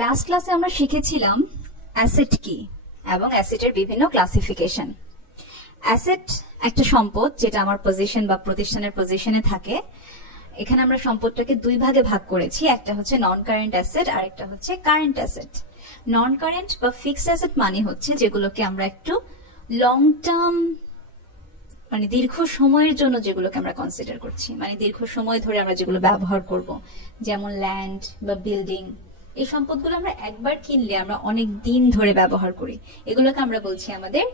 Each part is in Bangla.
লাস্ট ক্লাসে আমরা শিখেছিলাম অ্যাসেট কি এবং অ্যাসেটের বিভিন্ন ক্লাসিফিকেশন। অ্যাসেট একটা সম্পদ যেটা আমার পজিশন বা প্রতিষ্ঠানের পজিশনে থাকে। এখানে আমরা সম্পদটাকে দুই ভাগে ভাগ করেছি, একটা হচ্ছে নন কারেন্ট অ্যাসেট আর একটা হচ্ছে কারেন্ট অ্যাসেট। নন কারেন্ট বা ফিক্সড অ্যাসেট মানে হচ্ছে যেগুলোকে আমরা একটু লং টার্ম মানে দীর্ঘ সময়ের জন্য যেগুলোকে আমরা কনসিডার করছি, মানে দীর্ঘ সময় ধরে আমরা যেগুলো ব্যবহার করব, যেমন ল্যান্ড বা বিল্ডিং। এই সম্পদগুলো আমরা একবার কিনলে আমরা অনেক দিন ধরে ব্যবহার করি, এগুলোকে আমরা বলছি আমাদের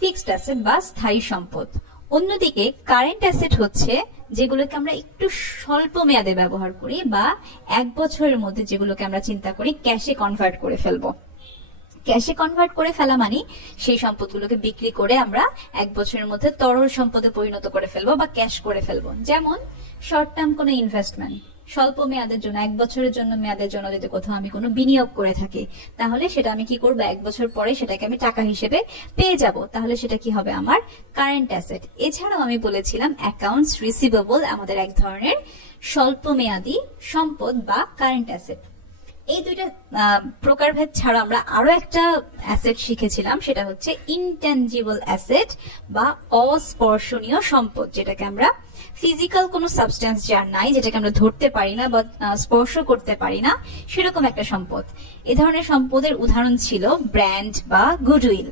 ফিক্সড অ্যাসেট বা স্থায়ী সম্পদ। অন্যদিকে কারেন্ট অ্যাসেট হচ্ছে যেগুলোকে আমরা একটু স্বল্প মেয়াদে ব্যবহার করি বা এক বছরের মধ্যে যেগুলোকে আমরা চিন্তা করি ক্যাশে কনভার্ট করে ফেলবো। ক্যাশে কনভার্ট করে ফেলা মানে সেই সম্পদগুলোকে বিক্রি করে আমরা এক বছরের মধ্যে তরল সম্পদে পরিণত করে ফেলবো বা ক্যাশ করে ফেলবো। যেমন শর্ট টার্ম কোনো ইনভেস্টমেন্ট, স্বল্প মেয়াদের জন্য, এক বছরের জন্য মেয়াদের জন্য যদি কোথাও আমি কোনো বিনিয়োগ করে থাকি, তাহলে সেটা আমি কি করবো, এক বছর পরে সেটাকে আমি টাকা হিসেবে পেয়ে যাব, তাহলে সেটা কি হবে, আমার কারেন্ট অ্যাসেট। এছাড়াও আমি বলেছিলাম অ্যাকাউন্টস রিসিভেবল আমাদের এক ধরনের স্বল্প মেয়াদী সম্পদ বা কারেন্ট অ্যাসেট। এই দুইটা প্রকারভেদ ছাড়া আমরা আরো একটা অ্যাসেট শিখেছিলাম, সেটা হচ্ছে ইনট্যাঞ্জিবল অ্যাসেট বা অস্পর্শনীয় সম্পদ, যেটাকে আমরা ফিজিক্যাল কোনো সাবস্টেন্স যার নাই, যেটাকে আমরা ধরতে পারি না বা স্পর্শ করতে পারি না, সেরকম একটা সম্পদ। এ ধরনের সম্পদের উদাহরণ ছিল ব্র্যান্ড বা গুডউইল।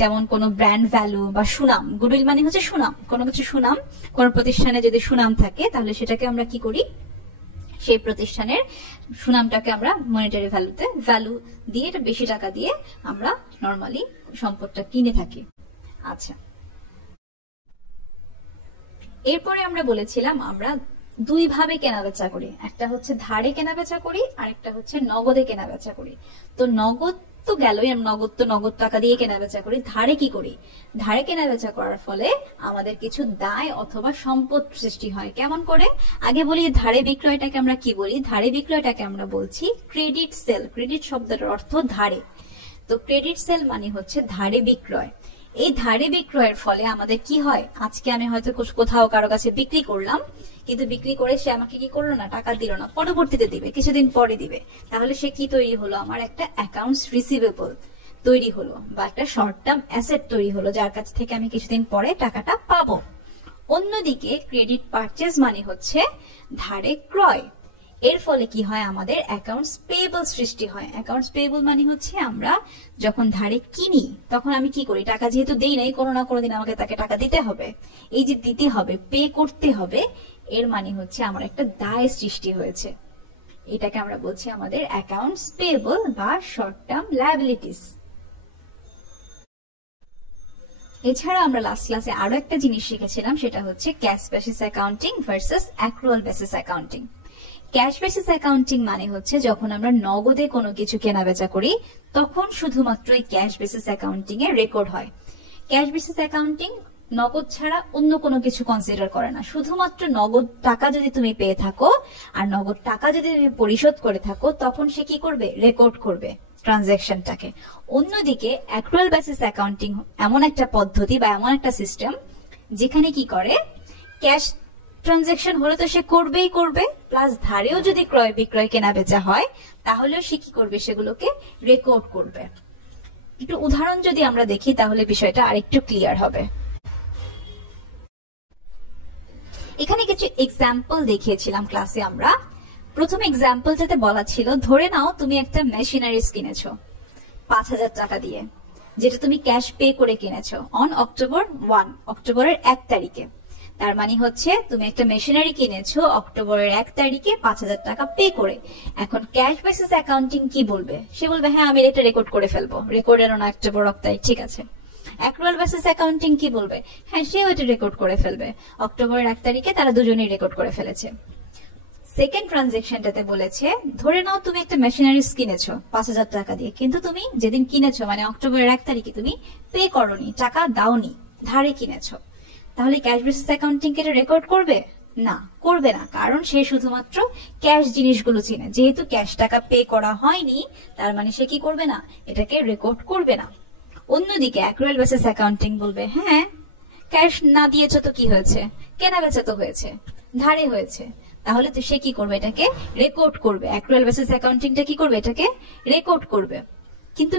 যেমন কোনো ব্র্যান্ড ভ্যালু বা সুনাম, গুডউইল মানে হচ্ছে সুনাম, কোনো কিছু সুনাম, কোনো প্রতিষ্ঠানে যদি সুনাম থাকে তাহলে সেটাকে আমরা কি করি, সেই প্রতিষ্ঠানের সুনামটাকে আমরা মনিটারি ভ্যালুতে ভ্যালু দিয়ে, এটা বেশি টাকা দিয়ে আমরা নরমালি সম্পদটা কিনে থাকি। আচ্ছা, এরপরে আমরা বলেছিলাম আমরা দুই ভাবে কেনাবেচা করি, একটা হচ্ছে ধারে কেনাবেচা করি আর একটা হচ্ছে নগদে কেনাবেচা করি। তো নগদ তো গেলই, নগদ টাকা দিয়ে কেনাবেচা করি। ধারে কি করি, ধারে কেনাবেচা করার ফলে আমাদের কিছু দায় অথবা সম্পদ সৃষ্টি হয়। কেমন করে, আগে বলি ধারে বিক্রয়টাকে আমরা কি বলি, ধারে বিক্রয়টাকে আমরা বলছি ক্রেডিট সেল। ক্রেডিট শব্দের অর্থ ধারে, তো ক্রেডিট সেল মানে হচ্ছে ধারে বিক্রয়। এই ধারে বিক্রয়ের ফলে আমাদের কি হয়, আজকে আমি হয়তো কোথাও কারো কাছে বিক্রি করলাম, কিন্তু বিক্রি করে সে আমাকে কি করলো না, টাকা দিল না, পরবর্তীতে দিবে, কিছুদিন পরে দিবে, তাহলে সে কি তৈরি হলো, আমার একটা অ্যাকাউন্টস রিসিভেবল তৈরি হলো বা একটা শর্ট টার্ম অ্যাসেট তৈরি হলো, যার কাছ থেকে আমি কিছুদিন পরে টাকাটা পাবো। অন্যদিকে ক্রেডিট পারচেজ মানে হচ্ছে ধারে ক্রয়। এর ফলে কি হয়, আমাদের অ্যাকাউন্টস পেয়েবল সৃষ্টি হয়। অ্যাকাউন্টস পেয়েবল মানে হচ্ছে আমরা যখন ধারে কিনি তখন আমি কি করি, টাকা যেহেতু দেই নাই, কোনো না কোনোদিন আমাকে তাকে টাকা দিতে হবে। এই যে দিতে হবে, পে করতে হবে, এর মানে হচ্ছে আমার একটা দায় সৃষ্টি হয়েছে। এটাকে আমরা বলছি আমাদের অ্যাকাউন্টস পেয়েবল বা শর্ট টার্ম লায়াবিলিটিস। এছাড়া আমরা লাস্ট ক্লাসে আরো একটা জিনিস শিখেছিলাম, সেটা হচ্ছে cash basis accounting versus accrual basis accounting. Cash basis accounting মানে হচ্ছে যখন আমরা নগদে কোনো কিছু কেনাবেচা করি তখন শুধুমাত্র এই ক্যাশ বেসিস অ্যাকাউন্টিং এ রেকর্ড হয়। ক্যাশ বেসিস অ্যাকাউন্টিং নগদ ছাড়া অন্য কোনো কিছু কনসিডার করে না, শুধুমাত্র নগদ টাকা যদি তুমি পেয়ে থাকো আর নগদ টাকা যদি তুমি পরিশোধ করে থাকো তখন সে কি করবে, রেকর্ড করবে ট্রানজাকশনটাকে। অন্যদিকে অ্যাক্রুয়াল বেসিস অ্যাকাউন্টিং এমন একটা পদ্ধতি বা এমন একটা সিস্টেম যেখানে কি করে, ক্যাশ ট্রানজাকশন হলে তো সে করবেই করবে, প্লাস ধারেও যদি ক্রয় বিক্রয় কেনা বেচা হয় তাহলেও সে কি করবে, সেগুলোকে রেকর্ড করবে। একটু উদাহরণ যদি আমরা দেখি তাহলে বিষয়টা আরেকটু ক্লিয়ার হবে। এখানে কিছু এক্সাম্পল দেখিয়েছিলাম ক্লাসে আমরা। প্রথম এক্সাম্পলটাতে বলা ছিল, ধরে নাও তুমি একটা মেশিনারিজ কিনেছো 5,000 টাকা দিয়ে, যেটা তুমি ক্যাশ পে করে কিনেছো অন অক্টোবরের 1 তারিখে। তার মানে হচ্ছে তুমি একটা মেশিনারি কিনেছো অক্টোবরের 1 তারিখে 5,000 টাকা পে করে। এখন ক্যাশ বেসিস অ্যাকাউন্টিং কি বলবে, সে বলবে হ্যাঁ আমি এটা রেকর্ড করে ফেলবো, রেকর্ডের অন অক্টোবর 1 তারিখ, ঠিক আছে। অ্যাক্রুয়াল বেসিস অ্যাকাউন্টিং কি বলবে, হ্যাঁ সেও এটা রেকর্ড করে ফেলবে, অক্টোবরের 1 তারিখে তারা দুজনেই রেকর্ড করে ফেলেছে। সেকেন্ড ট্রানজেকশনটাতে বলেছে, ধরে নাও তুমি একটা মেশিনারিজ কিনেছো 5,000 টাকা দিয়ে, কিন্তু তুমি যেদিন কিনেছো মানে অক্টোবরের 1 তারিখে তুমি পে করোনি, টাকা দাওনি, ধারে কিনেছো, তাহলে ক্যাশ বেসিস অ্যাকাউন্টিং কে এটা রেকর্ড করবে না, করবে না, কারণ সে শুধুমাত্র ক্যাশ জিনিসগুলো চিনে। যেহেতু ক্যাশ টাকা পে করা হয়নি তার মানে সে কি করবে না, এটাকে রেকর্ড করবে না। অন্যদিকে অ্যাক্রুয়াল বেসিস অ্যাকাউন্টিং বলবে, হ্যাঁ ক্যাশ না দিয়েছো তো কি হয়েছে, কেনা বেচা তো হয়েছে, ধারে হয়েছে, তাহলে তো সে কি করবে, এটাকে রেকর্ড করবে। অ্যাক্রুয়াল বেসিস অ্যাকাউন্টিংটা কি করবে, এটাকে রেকর্ড করবে। কিন্তু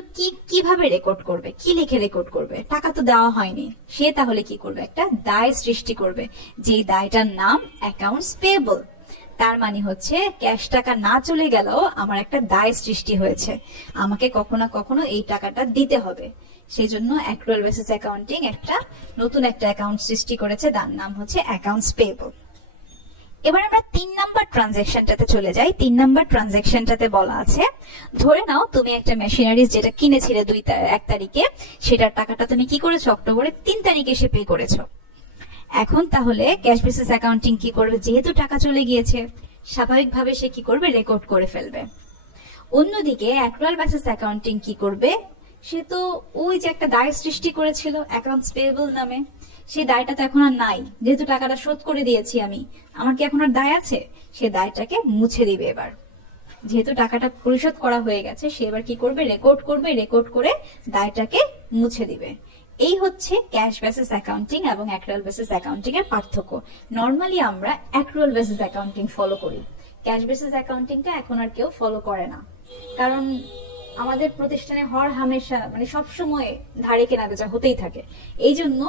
কিভাবে রেকর্ড করবে, কি লিখে রেকর্ড করবে? টাকা তো দেওয়া হয়নি। সে তাহলে কি করবে, একটা দায় সৃষ্টি করবে, যেই দায়টার নাম অ্যাকাউন্টস পেয়েবল। তার মানে হচ্ছে ক্যাশ টাকা না চলে গেলেও আমার একটা দায় সৃষ্টি হয়েছে, আমাকে কখনো না কখনো এই টাকাটা দিতে হবে। সেই জন্য অ্যাক্রুয়াল বেসিস অ্যাকাউন্টিং একটা নতুন একটা অ্যাকাউন্ট সৃষ্টি করেছে, তার নাম হচ্ছে অ্যাকাউন্টস পেয়েবল। এবার আমরা 3 নাম্বার ট্রানজাকশনটাতে চলে যাই। 3 নাম্বার ট্রানজাকশনটাতে বলা আছে, ধরে নাও তুমি একটা মেশিনারিজ যেটা কিনেছিলে 1 তারিখে, সেটার টাকাটা তুমি কি করেছো, অক্টোবরের 3 তারিখে এসে পে করেছো। এখন তাহলে ক্যাশ বেসিস অ্যাকাউন্টিং কি করবে, যেহেতু টাকা চলে গিয়েছে স্বাভাবিকভাবে সে কি করবে, রেকর্ড করে ফেলবে। অন্যদিকে অ্যাক্রুয়াল বেসিস অ্যাকাউন্টিং কি করবে, সে তো ওই যে একটা দায় সৃষ্টি করেছিল অ্যাকাউন্টস পেয়েবল নামে, সেই দায়টা তো এখন আর নাই, যেহেতু টাকাটা শোধ করে দিয়েছি আমি, আমার কি এখন আর দায় আছে? সে দায়টাকে মুছে দিবে। এবার যেহেতু টাকাটা পরিশোধ করা হয়ে গেছে, সে এবার কি করবে, রেকর্ড করবে, রেকর্ড করে দায়টাকে মুছে দিবে। এই হচ্ছে ক্যাশ বেসিস অ্যাকাউন্টিং এবং অ্যাক্রুয়াল বেসিস অ্যাকাউন্টিং এর পার্থক্য। নর্মালি আমরা অ্যাক্রুয়াল বেসিস অ্যাকাউন্টিং ফলো করি, ক্যাশ বেসিস অ্যাকাউন্টিংটা এখন আর কেউ ফলো করে না, কারণ আমাদের প্রতিষ্ঠানে হর হামেশা মানে সবসময় ধারে কেনা বেচা হতেই থাকে। এই জন্য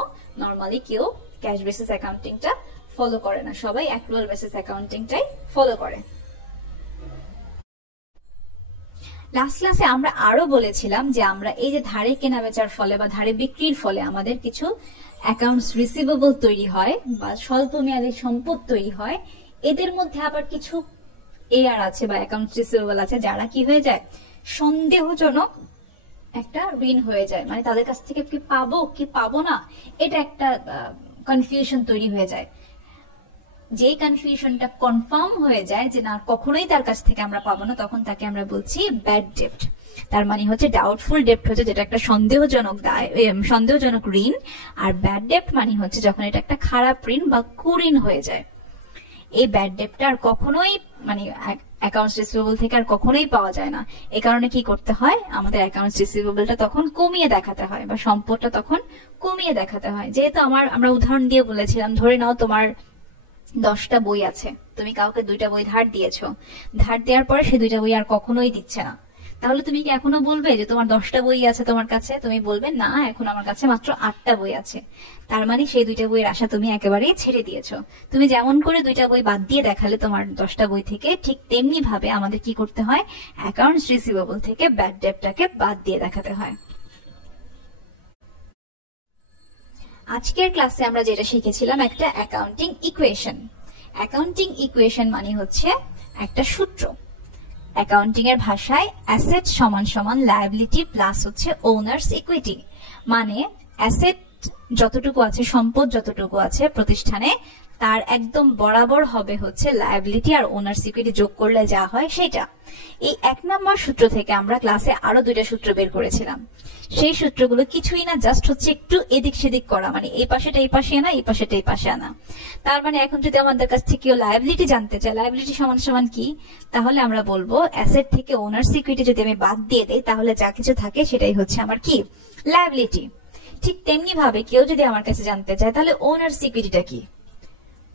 নর্মালি কেউ ক্যাশ বেসিস অ্যাকাউন্টিংটা ফলো করে না, সবাই অ্যাক্রুয়াল বেসিস অ্যাকাউন্টিংটাই ফলো করে। লাস্ট ক্লাসে আমরা আরো বলেছিলাম যে আমরা এই যে ধারে কেনা বেচার ফলে বা ধারে বিক্রির ফলে আমাদের কিছু অ্যাকাউন্টস রিসিভেবল তৈরি হয় বা স্বল্প মেয়াদী সম্পদ তৈরি হয়, এদের মধ্যে আবার কিছু এআর আছে বা অ্যাকাউন্টস রিসিভেবল আছে যারা কি হয়ে যায়, সন্দেহজনক একটা ঋণ হয়ে যায়, মানে তাদের কাছ থেকে কি পাবো কি পাবো না, এটা একটা কনফিউশন তৈরি হয়ে যায়। যে কনফিউশনটা কনফার্ম হয়ে যায় যে না কখনোই তার কাছ থেকে আমরা পাবো না, তখন তাকে আমরা বলছি ব্যাড ডেপ্ট। তার মানে হচ্ছে ডাউটফুল ডেপ্ট হচ্ছে যেটা একটা সন্দেহজনক দায়, সন্দেহজনক ঋণ, আর ব্যাড ডেপ্ট মানে হচ্ছে যখন এটা একটা খারাপ ঋণ বা কুঋণ হয়ে যায়। এই ব্যাড ডেপ্টটা আর কখনোই মানে অ্যাকাউন্টস রিসিভেবল থেকে আর কখনোই পাওয়া যায় না। এই কারণে কি করতে হয়, আমাদের অ্যাকাউন্টস রিসিভেবলটা তখন কমিয়ে দেখাতে হয় বা সম্পদটা তখন কমিয়ে দেখাতে হয়। যেহেতু আমরা উদাহরণ দিয়ে বলেছিলাম, ধরে নাও তোমার 10টা বই আছে, তুমি কাউকে 2টা বই ধার দিয়েছো, ধার দেওয়ার পরে সে 2টা বই আর কখনোই দিচ্ছে না, তাহলে তুমি কি এখনো বলবে যে তোমার 10টা বই আছে তোমার কাছে? তুমি বলবে না, এখন আমার কাছে মাত্র 8টা বই আছে। তার মানে সেই 2টা বইয়ের আশা তুমি একেবারেই ছেড়ে দিয়েছো। তুমি যেমন করে 2টা বই বাদ দিয়ে দেখালে তোমার 10টা বই থেকে, ঠিক তেমনি ভাবে আমাদের কি করতে হয়, অ্যাকাউন্টস রিসিভেবল থেকে ব্যাড ডেপ্টটাকে বাদ দিয়ে দেখাতে হয়। আজকের ক্লাসে আমরা যেটা শিখেছিলাম একটা অ্যাকাউন্টিং ইকুয়েশন। অ্যাকাউন্টিং ইকুয়েশন মানে হচ্ছে একটা সূত্র। অ্যাকাউন্টিং এর ভাষায় অ্যাসেট সমান সমান লায়াবিলিটি প্লাস হচ্ছে ওনার্স ইকুইটি, মানে অ্যাসেট যতটুকু আছে, সম্পদ যতটুকু আছে প্রতিষ্ঠানে, তার একদম বরাবর হবে হচ্ছে লায়াবিলিটি আর ওনার্স ইকুইটি যোগ করলে যা হয় সেটা। এই 1 নম্বর সূত্র থেকে আমরা ক্লাসে আরো 2টা সূত্র বের করেছিলাম। সেই সূত্রগুলো কিছুই না, জাস্ট হচ্ছে একটু এদিক সেদিক করা, মানে এই পাশেটা এই পাশে আনা, এই পাশেটা এই পাশে আনা। তার মানে এখন যদি আমাদের কাছ থেকে কেউ লায়াবিলিটি জানতে চায়, লায়াবিলিটি সমান সমান কি, তাহলে আমরা বলবো অ্যাসেট থেকে ওনার্স ইকুইটি যদি আমি বাদ দিয়ে দেই তাহলে যা কিছু থাকে সেটাই হচ্ছে আমার কি, লায়াবিলিটি। ঠিক তেমনি ভাবে কেউ যদি আমার কাছে জানতে চায় তাহলে ওনার্স ইকুইটিটা কি,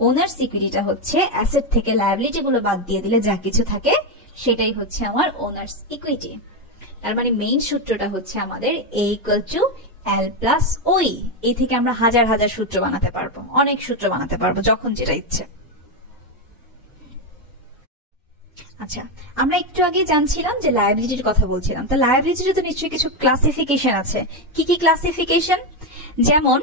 ওনার্স ইকুইটিটা হচ্ছে অ্যাসেট থেকে লায়াবিলিটি গুলো বাদ দিয়ে দিলে যা কিছু থাকে সেটাই হচ্ছে আমার ওনার্স ইকুইটি। তার মানে মেইন সূত্রটা হচ্ছে আমাদের A = L + OE। এই থেকে আমরা হাজার হাজার সূত্র বানাতে পারবো, অনেক সূত্র বানাতে পারবো যখন যেটা ইচ্ছে। আচ্ছা, আমরা একটু আগে জানছিলাম যে লায়াবিলিটির কথা বলছিলাম, তো লায়াবিলিটির তো নিশ্চয়ই কিছু ক্লাসিফিকেশন আছে। কি কি ক্লাসিফিকেশন? যেমন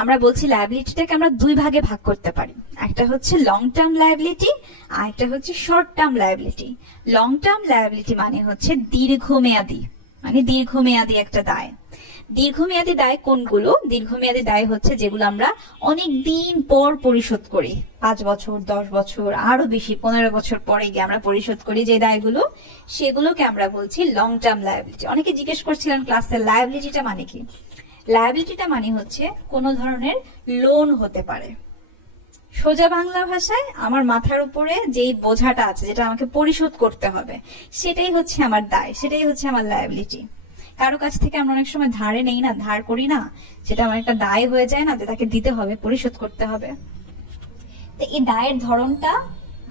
আমরা বলছি লায়াবিলিটিটাকে আমরা 2 ভাগে ভাগ করতে পারি, একটা হচ্ছে লং টার্ম লায়াবিলিটি আর একটা হচ্ছে short term liability. Long term liability মানে হচ্ছে দীর্ঘমেয়াদী, মানে দীর্ঘমেয়াদী একটা দায়। দীর্ঘমেয়াদী দায় কোনগুলো? দীর্ঘমেয়াদী দায় হচ্ছে যেগুলো আমরা অনেক দিন পর পরিশোধ করি, 5 বছর 10 বছর আরো বেশি 15 বছর পরে গিয়ে আমরা পরিশোধ করি যে দায়গুলো, সেগুলোকে আমরা বলছি লং টার্ম লায়াবিলিটি। অনেকে জিজ্ঞেস করছিলেন ক্লাসে লায়াবিলিটিটা মানে কি। লায়াবিলিটিটা মানে হচ্ছে কোন ধরনের লোন হতে পারে। সোজা বাংলা ভাষায় আমার মাথার উপরে যেই বোঝাটা আছে, যেটা আমাকে পরিশোধ করতে হবে, সেটাই হচ্ছে আমার দায়, সেটাই হচ্ছে আমার লায়াবিলিটি। কারো কাছ থেকে আমরা অনেক সময় ধারে নেই না, ধার করি না, সেটা আমার একটা দায় হয়ে যায় না, যে তাকে দিতে হবে, পরিশোধ করতে হবে। তো এই দায়ের ধরনটা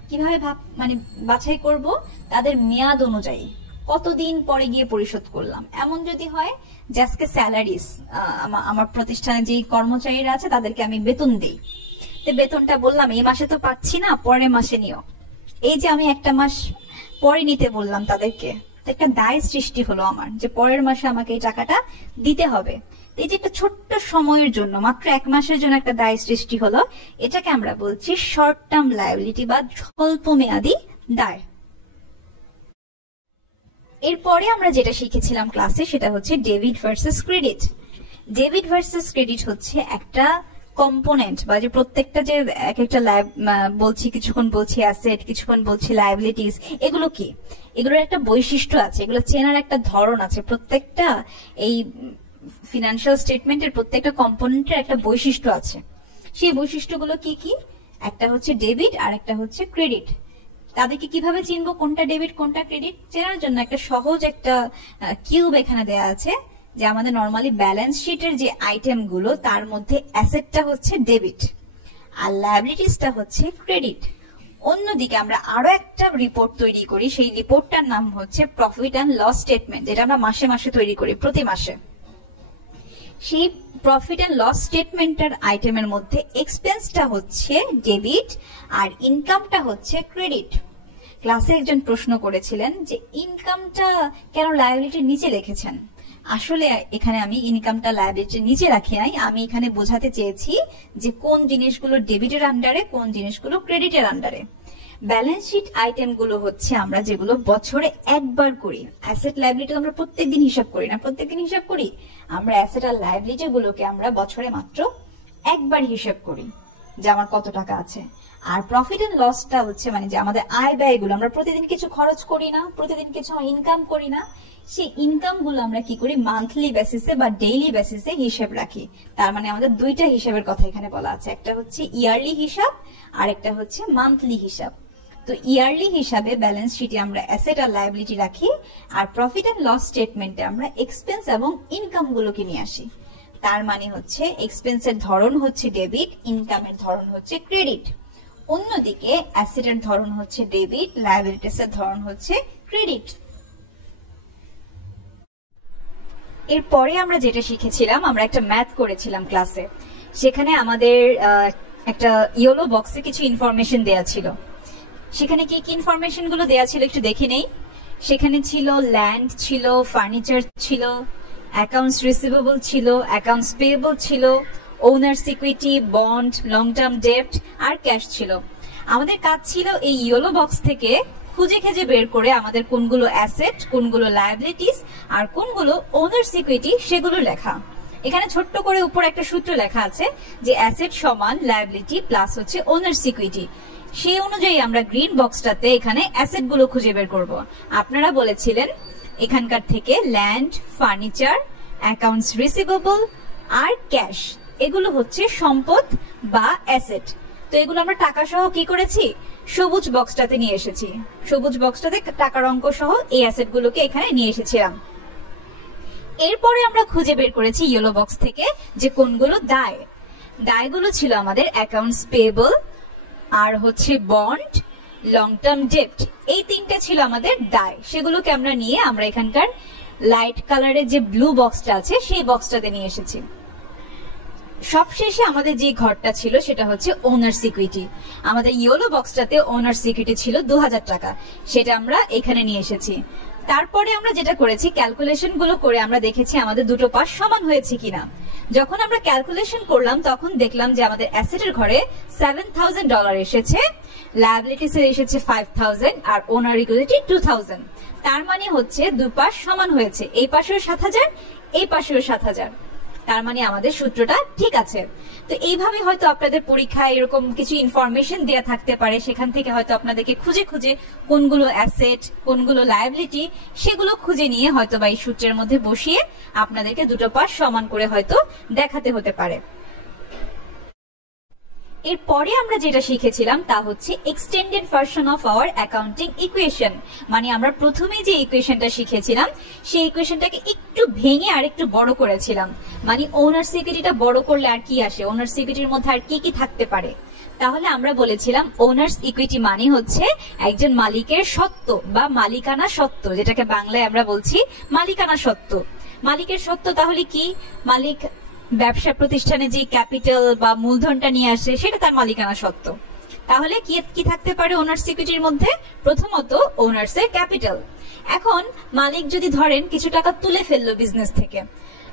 কিভাবে মানে বাছাই করব, তাদের মেয়াদ অনুযায়ী কতদিন পরে গিয়ে পরিশোধ করলাম। এমন যদি হয় যে আজকে স্যালারিজ, আমার প্রতিষ্ঠানে যে কর্মচারীরা আছে তাদেরকে আমি বেতন দিই, তো বেতনটা বললাম এই মাসে তো পাচ্ছি না, পরের মাসে নিও। এই যে আমি একটা মাস পরে নিতে বললাম তাদেরকে, একটা দায় সৃষ্টি হলো আমার যে পরের মাসে আমাকে এই টাকাটা দিতে হবে। এই যে একটা ছোট্ট সময়ের জন্য, মাত্র 1 মাসের জন্য একটা দায় সৃষ্টি হলো, এটাকে আমরা বলছি শর্ট টার্ম লায়াবিলিটি বা স্বল্প মেয়াদী দায়। এরপরে আমরা যেটা শিখেছিলাম ক্লাসে সেটা হচ্ছে debit versus credit. Debit versus credit হচ্ছে একটা কম্পোনেন্ট বা যে প্রত্যেকটা যে এক একটা বলছি, কিছুক্ষণ বলছি অ্যাসেট, কিছুক্ষণ বলছি লায়াবিলিটিস, এগুলো কি, এগুলোর একটা বৈশিষ্ট্য আছে, এগুলো চেনার একটা ধরন আছে। প্রত্যেকটা এই ফিনান্সিয়াল স্টেটমেন্টের প্রত্যেকটা কম্পোনেন্টের একটা বৈশিষ্ট্য আছে। সেই বৈশিষ্ট্যগুলো কি কি? একটা হচ্ছে ডেবিট আর একটা হচ্ছে ক্রেডিট। তাদেরকে কিভাবে চিনবো কোনটা ডেবিট কোনটা ক্রেডিট? চেনার জন্য একটা সহজ একটা কিউব এখানে দেয়া আছে, যে আমাদের নরমালি ব্যালেন্স শিটের যে আইটেম গুলো তার মধ্যে অ্যাসেটটা হচ্ছে ডেবিট আর লায়াবিলিটিসটা হচ্ছে ক্রেডিট। অন্যদিকে আমরা আরো একটা রিপোর্ট তৈরি করি, সেই রিপোর্টটার নাম হচ্ছে প্রফিট অ্যান্ড লস স্টেটমেন্ট, যেটা আমরা মাসে মাসে তৈরি করি, প্রতি মাসে। সেই প্রফিট অ্যান্ড লস স্টেটমেন্টের আইটেমের মধ্যে এক্সপেন্সটা হচ্ছে ডেবিট আর ইনকামটা হচ্ছে ক্রেডিট। ক্লাসে একজন প্রশ্ন করেছিলেন যে ইনকামটা কেন লায়াবিলিটির নিচে লিখেছেন? আসলে এখানে আমি ইনকামটা লায়াবিলিটির নিচে রাখি নাই, আমি এখানে বোঝাতে চেয়েছি যে কোন জিনিসগুলো ডেবিটের আন্ডারে, কোন জিনিসগুলো ক্রেডিটের আন্ডারে। ব্যালেন্স শিট আইটেম গুলো হচ্ছে আমরা যেগুলো বছরে একবার করি। অ্যাসেট লায়াবিলিটি আমরা প্রত্যেকদিন হিসাব করি না, প্রত্যেকদিন হিসাব করি। আমরা অ্যাসেট আর লায়াবিলিটি গুলোকে আমরা বছরে মাত্র একবার হিসাব করি যে আমার কত টাকা আছে। আর প্রফিট এন্ড লসটা হচ্ছে মানে যে আমাদের আয় ব্যয়গুলো, আমরা প্রতিদিন কিছু খরচ করি না, প্রতিদিন কিছু ইনকাম করি না, সেই ইনকাম গুলো আমরা কি করি মান্থলি বেসিসে বা ডেইলি বেসিসে হিসাব রাখি। তার মানে আমাদের দুইটা হিসাবের কথা এখানে বলা আছে, একটা হচ্ছে ইয়ারলি হিসাব আর একটা হচ্ছে মান্থলি হিসাব। তো ইয়ারলি হিসাবে ব্যালেন্স শিটে আমরা অ্যাসেট আর লায়াবিলিটি রাখি, আর প্রফিট এন্ড লস স্টেটমেন্টে আমরা এক্সপেন্স এবং ইনকাম গুলোকে নিয়ে আসি। তার মানে হচ্ছে এক্সপেন্সের ধরন হচ্ছে ডেবিট, ইনকামের ধরন হচ্ছে ক্রেডিট। অন্যদিকে অ্যাসেটের ধরন হচ্ছে ডেবিট, লায়াবিলিটিস এর ধরন হচ্ছে ক্রেডিট। এরপরে আমরা যেটা শিখেছিলাম, আমরা একটা ম্যাথ করেছিলাম ক্লাসে, সেখানে আমাদের একটা ইয়েলো বক্সে কিছু ইনফরমেশন দেয়া ছিল। সেখানে কি কি ইনফরমেশন গুলো দেয়া ছিল একটু দেখে নেই। সেখানে ছিল ল্যান্ড ছিল, ফার্নিচার ছিল, অ্যাকাউন্টস রিসিভেবল ছিল, অ্যাকাউন্টস পেয়েবল ছিল, owners equity, bond, long term debt আর ক্যাশ ছিল। আমাদের কাজ ছিল এই ইয়েলো বক্স থেকে খুঁজে খুঁজে বের করে আমাদের কোনগুলো অ্যাসেট, কোনগুলো লায়াবিলিটিস আর কোনগুলো ওনার্স ইকুইটি সেগুলো লেখা। এখানে ছোট্ট করে উপর একটা সূত্র লেখা আছে যে অ্যাসেট সমান লায়াবিলিটি প্লাস হচ্ছে ওনার্স ইকুইটি। সেই অনুযায়ী আমরা গ্রিন বক্সটাতে এখানে অ্যাসেট গুলো খুঁজে বের করব। আপনারা বলেছিলেন এখানকার থেকে ল্যান্ড, ফার্নিচার, অ্যাকাউন্টস রিসিভেবল আর ক্যাশ, এগুলো হচ্ছে সম্পদ বা অ্যাসেট। তো এগুলো আমরা টাকা সহ কি করেছি, সবুজ বক্সটাতে নিয়ে এসেছি। সবুজ বক্সটাতে টাকার অঙ্ক সহ এই অ্যাসেট গুলোকে এখানে নিয়ে এসেছিলাম। এরপরে আমরা খুঁজে বের করেছি ইয়েলো বক্স থেকে যে কোনগুলো দায়। দায়গুলো ছিল আমাদের অ্যাকাউন্টস পেয়েবল আর হচ্ছে বন্ড, লং টার্ম ডেট, এই তিনটা ছিল আমাদের দায়। সেগুলোকে আমরা নিয়ে আমরা এখানকার লাইট কালারের যে ব্লু বক্সটা আছে সেই বক্সটাতে নিয়ে এসেছি। সবশেষে আমাদের যে ঘরটা ছিল সেটা হচ্ছে ওনার্স ইকুইটি। আমাদের ইয়েলো বক্সটাতে ওনার্স ইকুইটি ছিল 2000 টাকা, সেটা আমরা এখানে নিয়ে এসেছি। তারপরে আমরা যেটা করেছি, ক্যালকুলেশন গুলো করে আমরা দেখেছি আমাদের দুটো পাশ সমান হয়েছে কিনা। যখন আমরা ক্যালকুলেশন করলাম তখন দেখলাম যে আমাদের অ্যাসেটের ঘরে $7,000 এসেছে, লায়াবিলিটিস এর এসেছে 5,000 আর ওনার ইকুইটি 2,000। তার মানে হচ্ছে দুই পাশ সমান হয়েছে, এই পাশেও 7,000, এই পাশেও 7,000। তার মানে আমাদের সূত্রটা ঠিক আছে। তো এইভাবে হয়তো আপনাদের পরীক্ষায় এরকম কিছু ইনফরমেশন দেয়া থাকতে পারে, সেখান থেকে হয়তো আপনাদেরকে খুঁজে খুঁজে কোনগুলো অ্যাসেট কোনগুলো লায়াবিলিটি সেগুলো খুঁজে নিয়ে হয়তো বা এই সূত্রের মধ্যে বসিয়ে আপনাদেরকে দুটো পাশ সমান করে হয়তো দেখাতে হতে পারে। এরপরে আমরা যেটা শিখেছিলাম তা হচ্ছে extended version of our accounting equation. মানে আমরা প্রথমে যে ইকুয়েশনটা শিখেছিলাম সেই ইকুয়েশনটাকে একটু ভেঙে আর একটু বড় করেছিলাম। মানে ওনার্স ইকুইটিটা বড় করলে আর কি আসে, ওনার্স ইকুইটির মধ্যে আর কি কি থাকতে পারে। তাহলে আমরা বলেছিলাম ওনার্স ইকুইটি মানে হচ্ছে একজন মালিকের সত্ত্ব বা মালিকানা সত্ত্ব, যেটাকে বাংলায় আমরা বলছি মালিকানা সত্ত্ব। মালিকের সত্ত্ব তাহলে কি? মালিক ব্যবসা প্রতিষ্ঠানে যে ক্যাপিটাল বা মূলধনটা নিয়ে আসে সেটা তার মালিকানা সত্ত্ব। তাহলে কি থাকতে পারে ওনার্স ইকুইটির মধ্যে? প্রথমত ওনার্স এর ক্যাপিটাল। এখন মালিক যদি ধরেন কিছু টাকা তুলে ফেললো বিজনেস থেকে,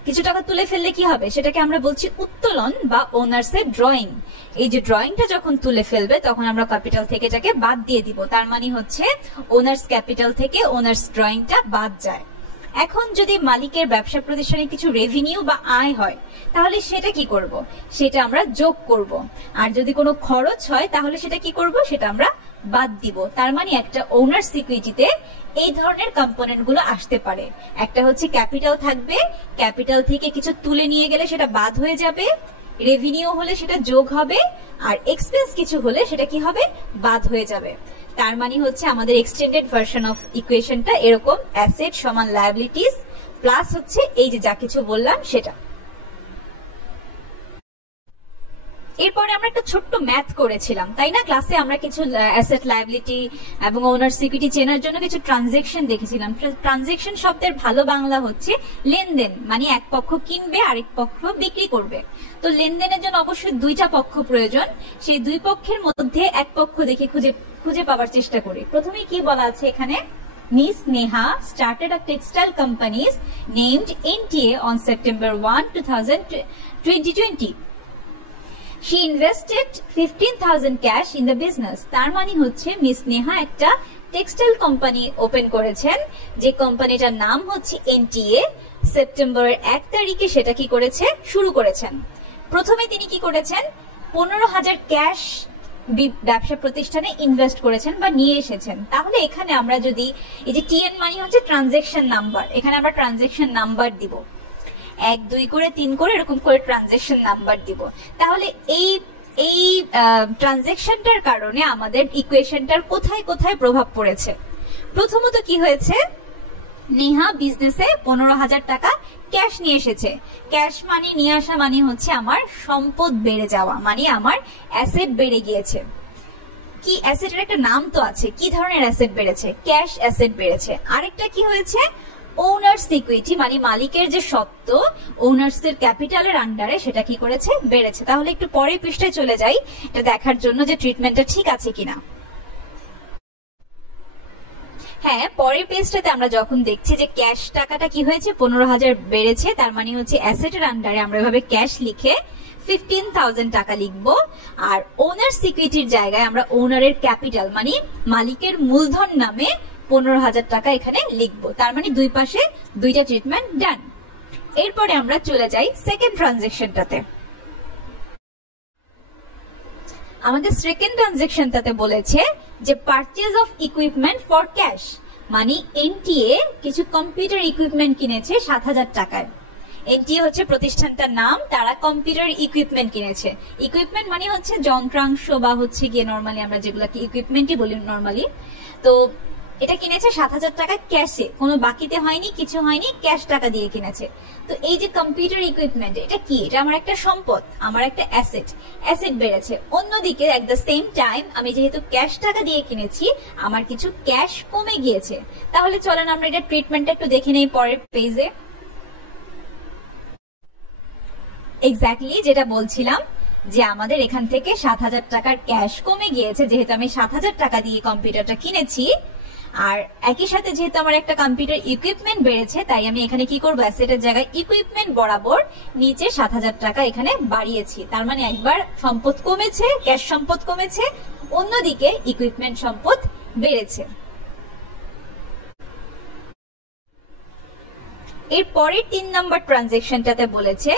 কিছু টাকা তুলে ফেললে কি হবে? সেটাকে আমরা বলছি উত্তোলন বা ওনার্স এর ড্রয়িং। এই যে ড্রয়িংটা যখন তুলে ফেলবে তখন আমরা ক্যাপিটাল থেকে এটাকে বাদ দিয়ে দিব, তার মানে হচ্ছে ওনার্স ক্যাপিটাল থেকে ওনার্স ড্রয়িংটা বাদ যায়। এখন যদি মালিকের ব্যবসা প্রতিষ্ঠানে কিছু রেভিনিউ বা আয় হয় তাহলে সেটা কি করব? সেটা আমরা যোগ করব। আর যদি কোনো খরচ হয় তাহলে সেটা কি করব? সেটা আমরা বাদ দিব। তার মানে একটা ওনার্স ইকুইটিতে এই ধরনের কম্পোনেন্ট গুলো আসতে পারে। একটা হচ্ছে ক্যাপিটাল থাকবে, ক্যাপিটাল থেকে কিছু তুলে নিয়ে গেলে সেটা বাদ হয়ে যাবে, রেভিনিউ হলে সেটা যোগ হবে, আর এক্সপেন্স কিছু হলে সেটা কি হবে? বাদ হয়ে যাবে। তার মানে হচ্ছে আমাদের এক্সটেন্ডেড ভার্সন অফ ইকুয়েশনটা এরকম, অ্যাসেট সমান লায়াবিলিটিস প্লাস হচ্ছে এই যে যা কিছু বললাম সেটা। এরপরে আমরা একটা ছোট্ট ম্যাথ করেছিলাম, তাই না? ক্লাসে আমরা কিছু অ্যাসেট, লায়াবিলিটি এবং ওনার্স ইকুইটি চেনার জন্য কিছু ট্রানজেকশন দেখেছিলাম। ট্রানজেকশন শব্দের ভালো বাংলা হচ্ছে লেনদেন, মানে এক পক্ষ কিনবে আরেক পক্ষ বিক্রি করবে। তো লেনদেনের জন্য অবশ্যই দুইটা পক্ষ প্রয়োজন। সেই দুই পক্ষের মধ্যে এক পক্ষ দেখে খুঁজে পাওয়ার চেষ্টা করি। প্রথমে কি বলা আছে এখানে? Miss Neha started a textile company named NTA on September 1, 2020. She invested 15,000 cash in the business. তার মানে হচ্ছে মিস নেহা একটা টেক্সটাইল কোম্পানি ওপেন করেছেন, যে কোম্পানিটার নাম হচ্ছে NTA। সেপ্টেম্বরের 1 তারিখে সেটা কি করেছে? শুরু করেছেন। প্রথমে তিনি কি করেছেন? 15,000 ক্যাশ ব্যবসা প্রতিষ্ঠানে ইনভেস্ট করেছেন বা নিয়ে এসেছেন। তাহলে এখানে আমরা যদি এই যে TN মানে হচ্ছে ট্রানজেকশন নাম্বার, এখানে আমরা ট্রানজেকশন নাম্বার দিব, 1, 2 করে 3 করে এরকম করে ট্রানজেকশন নাম্বার দিব। তাহলে এই ট্রানজেকশনটার কারণে আমাদের ইকুয়েশনটার কোথায় কোথায় প্রভাব পড়েছে? প্রথমত কি হয়েছে? নেহা বিজনেসে 15,000 টাকা ক্যাশ নিয়ে এসেছে। ক্যাশ মানে নিয়ে আসা মানে হচ্ছে আমার সম্পদ বেড়ে যাওয়া, মানে আমার অ্যাসেট বেড়ে গিয়েছে। কি অ্যাসেটের একটা নাম তো আছে, কি ধরনের অ্যাসেট বেড়েছে? ক্যাশ অ্যাসেট বেড়েছে। আরেকটা কি হয়েছে? ওনার্স ইকুইটি মানে মালিকের যে সত্ত্ব, ওনার্স এর ক্যাপিটালের আন্ডারে সেটা কি করেছে? বেড়েছে। তাহলে একটু পরের পৃষ্ঠায় চলে যাই এটা দেখার জন্য যে ট্রিটমেন্টটা ঠিক আছে কিনা। হ্যাঁ, পরের পেজটাতে আমরা যখন দেখছি যে ক্যাশ টাকাটা কি হয়েছে? 15,000 বেড়েছে, তার মানে হচ্ছে অ্যাসেটের আন্ডারে আমরা এভাবে ক্যাশ লিখে 15,000 টাকা লিখবো। আর ওনার্স ইকুইটির জায়গায় আমরা ওনারের ক্যাপিটাল মানে মালিকের মূলধন নামে 15,000 টাকা এখানে লিখবো। তার মানে দুই পাশে দুইটা ট্রিটমেন্ট ডান। এরপরে আমরা চলে যাই সেকেন্ড ট্রানজেকশনটাতে। আমাদের সেকেন্ড ট্রানজেকশনটাতে বলেছে যে purchase of equipment for cash, মানে NTA কিছু কম্পিউটার ইকুইপমেন্ট কিনেছে 7,000 টাকায়। NTA হচ্ছে প্রতিষ্ঠানটার নাম, তারা কম্পিউটার ইকুইপমেন্ট কিনেছে। ইকুইপমেন্ট মানে হচ্ছে যন্ত্রাংশ বা হচ্ছে গিয়ে নর্মালি আমরা যেগুলোকে ইকুইপমেন্টই বলি নর্মালি। তো এটা কিনেছে 7,000 টাকা ক্যাশে, কোনো বাকিতে হয়নি, কিছু হয়নি, ক্যাশ টাকা দিয়ে কিনেছে। তো এই যে কম্পিউটার ইকুইপমেন্ট, এটা কি? এটা আমার একটা সম্পদ, আমার একটা অ্যাসেট বেড়েছে। অন্যদিকে এট দ্য সেম টাইম আমি যেহেতু ক্যাশ টাকা দিয়ে কিনেছি, আমার কিছু ক্যাশ কমে গিয়েছে। তাহলে চলেন আমরা এটা ট্রিটমেন্টটা একটু দেখে নেই পরের পেজে। এক্স্যাক্টলি যেটা বলছিলাম যে আমাদের এখান থেকে 7,000 টাকার ক্যাশ কমে গিয়েছে, যেহেতু আমি 7,000 টাকা দিয়ে কম্পিউটারটা কিনেছি। আর একই সাথে যেহেতু আমার একটা কম্পিউটার ইকুইপমেন্ট বেড়েছে, তাই আমি এখানে কি করবো? অ্যাসেটের জায়গায় ইকুইপমেন্ট বরাবর নিচে 7,000 টাকা এখানে বাড়িয়েছি। তার মানে একবার সম্পদ কমেছে, ক্যাশ সম্পদ কমেছে, অন্যদিকে ইকুইপমেন্ট সম্পদ বেড়েছে। এর পরের 3 নম্বর ট্রানজেকশনটাতে বলেছে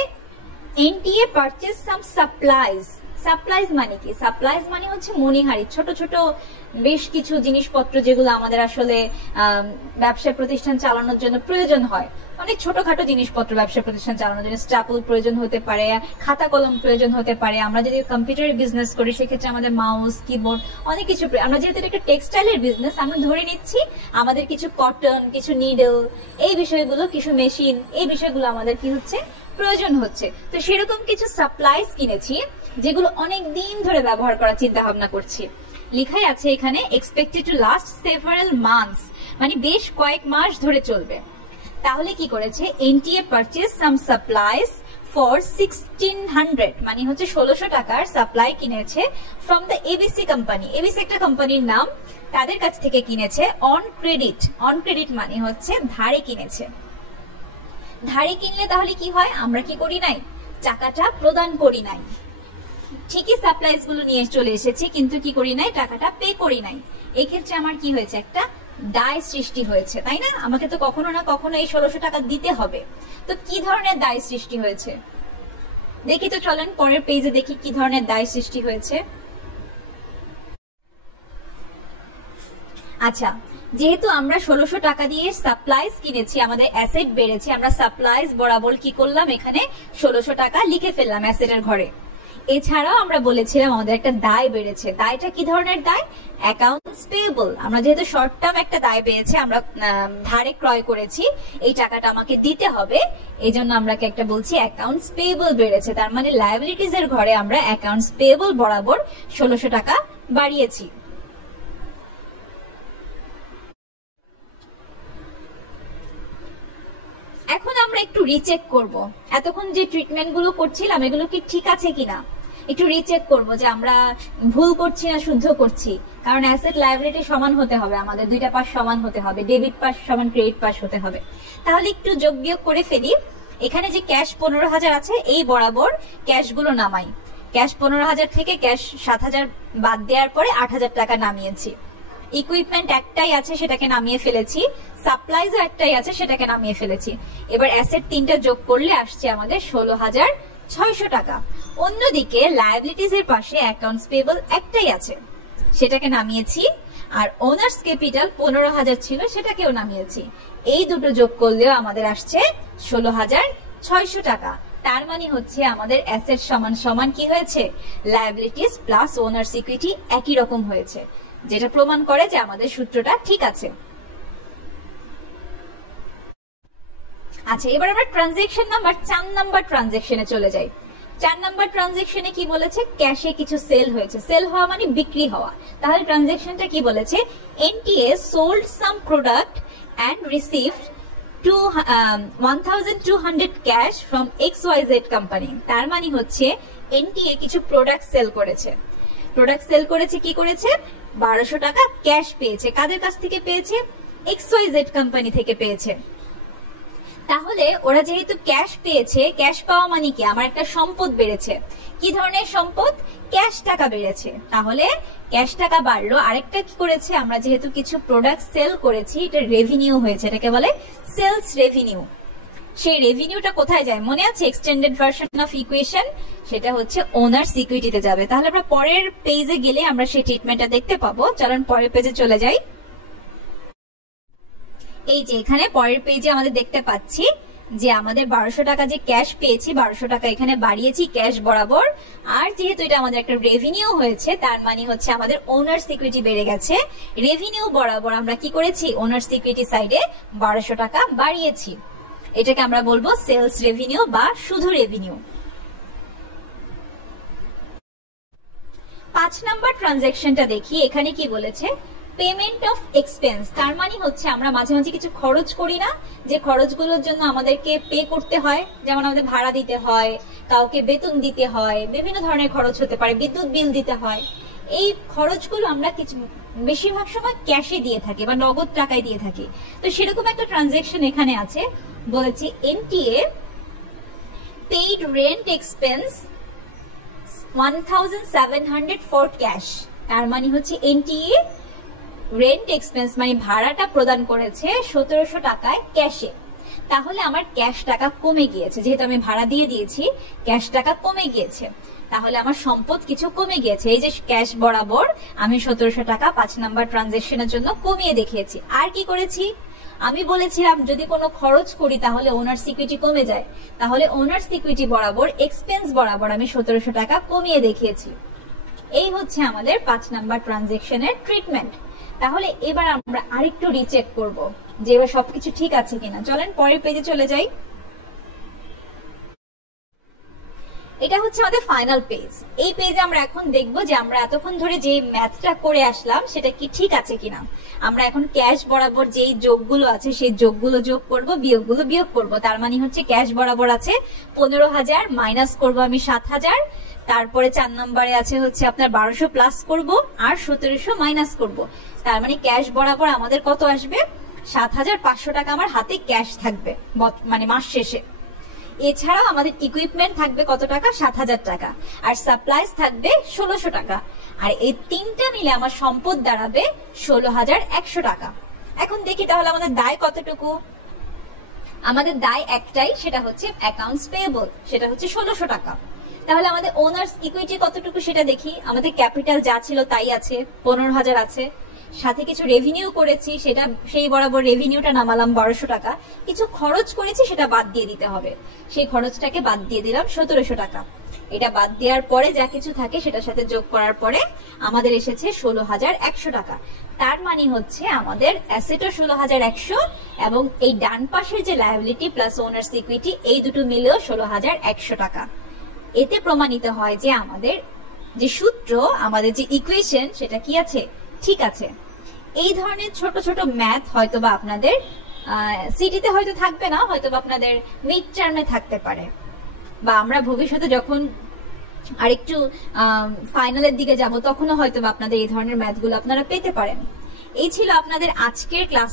NTA পারচেজ সাম সাপ্লাইজ। সাপ্লাইজ মানে কি? সাপ্লাইজ মানে হচ্ছে মণিহারি, ছোট ছোট বেশ কিছু জিনিসপত্র যেগুলো আমাদের আসলে ব্যবসা প্রতিষ্ঠান চালানোর জন্য প্রয়োজন হয়। অনেক ছোটখাটো জিনিসপত্র ব্যবসা প্রতিষ্ঠান চালানোর জন্য স্ট্যাপল প্রয়োজন হতে পারে, খাতা কলম প্রয়োজন হতে পারে। আমরা যদি কম্পিউটারের বিজনেস করি সেক্ষেত্রে আমাদের মাউস, কিবোর্ড, অনেক কিছু। আমরা যেহেতু একটা টেক্সটাইলের বিজনেস, আমরা ধরে নিচ্ছি আমাদের কিছু কটন, কিছু নিডল, এই বিষয়গুলো, কিছু মেশিন, এই বিষয়গুলো আমাদের কি হচ্ছে? প্রয়োজন হচ্ছে। তো সেরকম কিছু সাপ্লাইজ কিনেছি যেগুলো অনেক দিন ধরে ব্যবহার করার চিন্তা ভাবনা করছি। লেখাই আছে এখানে expected to last several months, মানে বেশ কয়েক মাস ধরে চলবে। তাহলে কি করেছে, NTA purchase some supplies for 1600, মানে হচ্ছে 1600 টাকার সাপ্লাই কিনেছে from the ABC company. ABC একটা কোম্পানির নাম, তাদের কাছ থেকে কিনেছে অন ক্রেডিট। অন ক্রেডিট মানে হচ্ছে ধারে কিনেছে। ধারে কিনলে তাহলে কি হয়, আমরা কি করি নাই, টাকাটা প্রদান করি নাই। ঠিকই সাপ্লাইজ গুলো নিয়ে চলে এসেছি, কিন্তু কি করি নাই, টাকাটা পে করি নাই। এক্ষেত্রে আমার কি হয়েছে, একটা দায় সৃষ্টি হয়েছে, তাই না? আমাকে তো কখনো না কখনো এই 1600 টাকা দিতে হবে। তো কি ধরনের দায় সৃষ্টি হয়েছে দেখি তো, চলেন পরের পেজে দেখি কি ধরনের দায় সৃষ্টি হয়েছে। আচ্ছা, যেহেতু আমরা 1600 টাকা দিয়ে সাপ্লাইজ কিনেছি, আমাদের অ্যাসেট বেড়েছে, আমরা সাপ্লাইজ বরাবর কি করলাম, এখানে 1600 টাকা লিখে ফেললাম অ্যাসেটের ঘরে। এছাড়াও আমরা বলেছিলাম আমাদের একটা দায় বেড়েছে। দায়টা কি ধরনের দায়, অ্যাকাউন্টস পেয়েবল। আমরা যেহেতু শর্ট টার্ম একটা দায় পেয়েছে, আমরা ধারে ক্রয় করেছি, এই টাকাটা আমাকে দিতে হবে, এই জন্য আমরা একটা বলছি অ্যাকাউন্টস পেয়েবল বেড়েছে। তার মানে লায়াবিলিটিস এর ঘরে আমরা অ্যাকাউন্টস পেয়েবল বরাবর 1600 টাকা বাড়িয়েছি। এখন আমরা একটু রিচেক করব, এতক্ষণ যে ট্রিটমেন্ট গুলো করছিলাম এগুলো কি ঠিক আছে কিনা, একটু রিচেক করব যে আমরা ভুল করছি না শুদ্ধ করছি। কারণ অ্যাসেট লায়াবিলিটি সমান হতে হবে, আমাদের দুইটা পাশ সমান হতে হবে, ডেবিট পাশ সমান ক্রেডিট পাশ হতে হবে। তাহলে একটু যোগ বিয়োগ করে ফেলি। এখানে যে ক্যাশ 15,000 আছে, এই বরাবর ক্যাশ গুলো নামাই। ক্যাশ 15,000 থেকে ক্যাশ 7,000 বাদ দেওয়ার পরে 8,000 টাকা নামিয়েছি। ইকুইপমেন্ট একটাই আছে, সেটাকে নামিয়ে ফেলেছি। সাপ্লাইজও একটাই আছে, সেটাকে নামিয়ে ফেলেছি। এবার অ্যাসেট 3টা যোগ করলে আসছে আমাদের 16,600 টাকা। অন্যদিকে লায়াবিলিটিস এর পাশে অ্যাকাউন্টস পেয়েবল একটাই আছে, সেটাকে নামিয়েছি। আর ওনার্স ক্যাপিটাল 15,000 ছিল, সেটাকেও নামিয়েছি। এই দুটো যোগ করলেও আমাদের আসছে 16,600 টাকা। তার মানে হচ্ছে আমাদের অ্যাসেট সমান সমান কি হয়েছে, লায়াবিলিটিস প্লাস ওনার্স ইকুইটি একই রকম হয়েছে, যেটা প্রমাণ করে যে আমাদের সূত্রটা ঠিক আছে। আচ্ছা, এবার আমরা ট্রানজেকশন নাম্বার 4 নাম্বার ট্রানজেকশনে চলে যাই। 4 নাম্বার ট্রানজেকশনে কি বলেছে, ক্যাশে কিছু সেল হয়েছে। সেল হওয়া মানে বিক্রি হওয়া। তাহলে ট্রানজেকশনটা কি বলেছে, NTA sold some product and received 1200 cash from XYZ company. তার মানে হচ্ছে এনটিএ কিছু প্রোডাক্ট সেল করেছে। প্রোডাক্ট সেল করেছে, কি করেছে, 1200 টাকা ক্যাশ পেয়েছে। কাদের কাছ থেকে পেয়েছে, XYZ কোম্পানি থেকে পেয়েছে। তাহলে ওরা যেহেতু ক্যাশ পেয়েছে, ক্যাশ পাওয়া মানে কি, আমার একটা সম্পদ বেড়েছে। কি ধরনের সম্পদ, ক্যাশ টাকা বেড়েছে। তাহলে ক্যাশ টাকা বাড়লো। আরেকটা কি করেছে, আমরা যেহেতু কিছু প্রোডাক্ট সেল করেছি, এটা রেভিনিউ হয়েছে, এটাকে বলে সেলস রেভিনিউ। সেই রেভিনিউটা কোথায় যায় মনে আছে, এক্সটেন্ডেড ভার্সন অফ ইকুয়েশন, সেটা হচ্ছে ওনার্স ইকুইটিতে যাবে। তাহলে আমরা পরের পেজে গেলে আমরা সেই ট্রিটমেন্টটা দেখতে পাবো। চলুন পরের পেজে চলে যাই। এই যে এখানে পরের পেজে আমাদের দেখতে পাচ্ছি যে আমাদের 1200 টাকা যে ক্যাশ পেয়েছি, 1200 টাকা এখানে বাড়িয়েছি ক্যাশ বরাবর। আর যেহেতু এটা আমাদের একটা রেভিনিউ হয়েছে, তার মানে হচ্ছে আমাদের ওনার্স ইকুইটি বেড়ে গেছে। রেভিনিউ বরাবর আমরা কি করেছি, ওনার্স ইকুইটি সাইডে 1200 টাকা বাড়িয়েছি। এটাকে আমরা বলবো সেলস রেভিনিউ বা শুধু রেভিনিউ। 5 নাম্বার ট্রানজাকশনটা দেখি। এখানে কি বলেছে, পেমেন্ট অফ এক্সপেন্স। তার মানে হচ্ছে আমরা মাঝে মাঝে কিছু খরচ করি না, যে খরচগুলোর জন্য আমাদেরকে পে করতে হয়, যেমন আমাদের ভাড়া দিতে হয়, কাউকে বেতন দিতে হয়, বিভিন্ন ধরনের খরচ হতে পারে, বিদ্যুৎ বিল দিতে হয়। এই খরচগুলো আমরা কিছু বেশিরভাগ সময় ক্যাশে দিয়ে থাকি বা নগদ টাকায় দিয়ে থাকি। তো সেরকম একটা ট্রানজাকশন এখানে আছে, বলেছি NTA paid rent expense 1700 for cash. তার মানে হচ্ছে এনটিএ রেন্ট এক্সপেন্স মানে ভাড়াটা প্রদান করেছে 1700 টাকায় ক্যাশে। তাহলে আমার ক্যাশ টাকা কমে গিয়েছে, যেহেতু আমি ভাড়া দিয়ে দিয়েছি, ক্যাশ টাকা কমে গিয়েছে। তাহলে আমার সম্পদ কিছু কমে গিয়েছে। এই যে ক্যাশ বরাবর আমি 1700 টাকা 5 নাম্বার ট্রানজাকশনের জন্য কমিয়ে দেখিয়েছি। আর কি করেছি, আমি বলেছিলাম যদি কোনো খরচ করি তাহলে ওনার্স ইকুইটি কমে যায়। তাহলে ওনার্স ইকুইটি বরাবর এক্সপেন্স বরাবর আমি 1700 টাকা কমিয়ে দেখিয়েছি। এই হচ্ছে আমাদের 5 নাম্বার ট্রানজাকশনের ট্রিটমেন্ট। তাহলে এবার আমরা আরেকটু রিচেক করব যে এবার সবকিছু ঠিক আছে কিনা। চলেন পরের পেজে চলে যাই। এটা হচ্ছে আমাদের ফাইনাল পেজ। এই পেজে আমরা এখন দেখবো যে আমরা এতক্ষণ ধরে যে ম্যাথটা করে আসলাম সেটা কি ঠিক আছে কিনা। আমরা এখন ক্যাশ বরাবর যেই যোগগুলো আছে সেই যোগগুলো যোগ করব, বিয়োগগুলো বিয়োগ করব। তার মানে হচ্ছে ক্যাশ বরাবর আছে 15,000, মাইনাস করবো আমি 7,000, তারপরে 4 নম্বরে আছে হচ্ছে আপনার 1200 প্লাস করব, আর 1700 মাইনাস করব। তার মানে ক্যাশ বরাবর আমাদের কত আসবে, 7,500 টাকা আমার হাতে ক্যাশ থাকবে মানে মাস শেষে। এছাড়াও আমাদের ইকুইপমেন্ট থাকবে কত টাকা, 7,000 টাকা, আর সাপ্লাইজ থাকবে 1600 টাকা। আর এই তিনটা মিলে আমার সম্পদ দাঁড়াবে 16,100 টাকা। এখন দেখি তাহলে আমাদের দায় কতটুকু। আমাদের দায় একটাই, সেটা হচ্ছে অ্যাকাউন্টস পেয়েবল, সেটা হচ্ছে 1600 টাকা। তাহলে আমাদের ওনার্স ইকুইটি কতটুকু সেটা দেখি। আমাদের ক্যাপিটাল যা ছিল তাই আছে, 15,000 আছে, সাথে কিছু রেভিনিউ করেছি, সেটা সেই বরাবর রেভিনিউটা নামালাম 1200 টাকা। কিছু খরচ করেছি সেটা বাদ দিয়ে দিতে হবে, সেই খরচটাকে বাদ দিয়ে দিলাম 1700 টাকা। এটা বাদ দেওয়ার পরে যা কিছু থাকে সেটার সাথে যোগ করার পরে আমাদের এসেছে 16,100 টাকা। তার মানে হচ্ছে আমাদের অ্যাসেটও 16,100 এবং এই ডান পাশের যে লায়াবিলিটি প্লাস ওনার্স ইকুইটি এই দুটো মিলেও 16,100 টাকা। এতে প্রমাণিত হয় যে আমাদের যে সূত্র, আমাদের যে ইকুয়েশন সেটা কি আছে, ঠিক আছে। এই ধরনের ছোট ছোট ম্যাথ হয়তোবা আপনাদের সিটিতে হয়তো থাকবে না, হয়তোবা আপনাদের মিড টার্মে থাকতে পারে, বা আমরা ভবিষ্যতে যখন আরেকটু ফাইনালের দিকে যাব তখনও হয়তোবা আপনাদের এই ধরনের ম্যাথগুলো আপনারা পেতে পারেন। এই ছিল আপনাদের আজকের ক্লাস।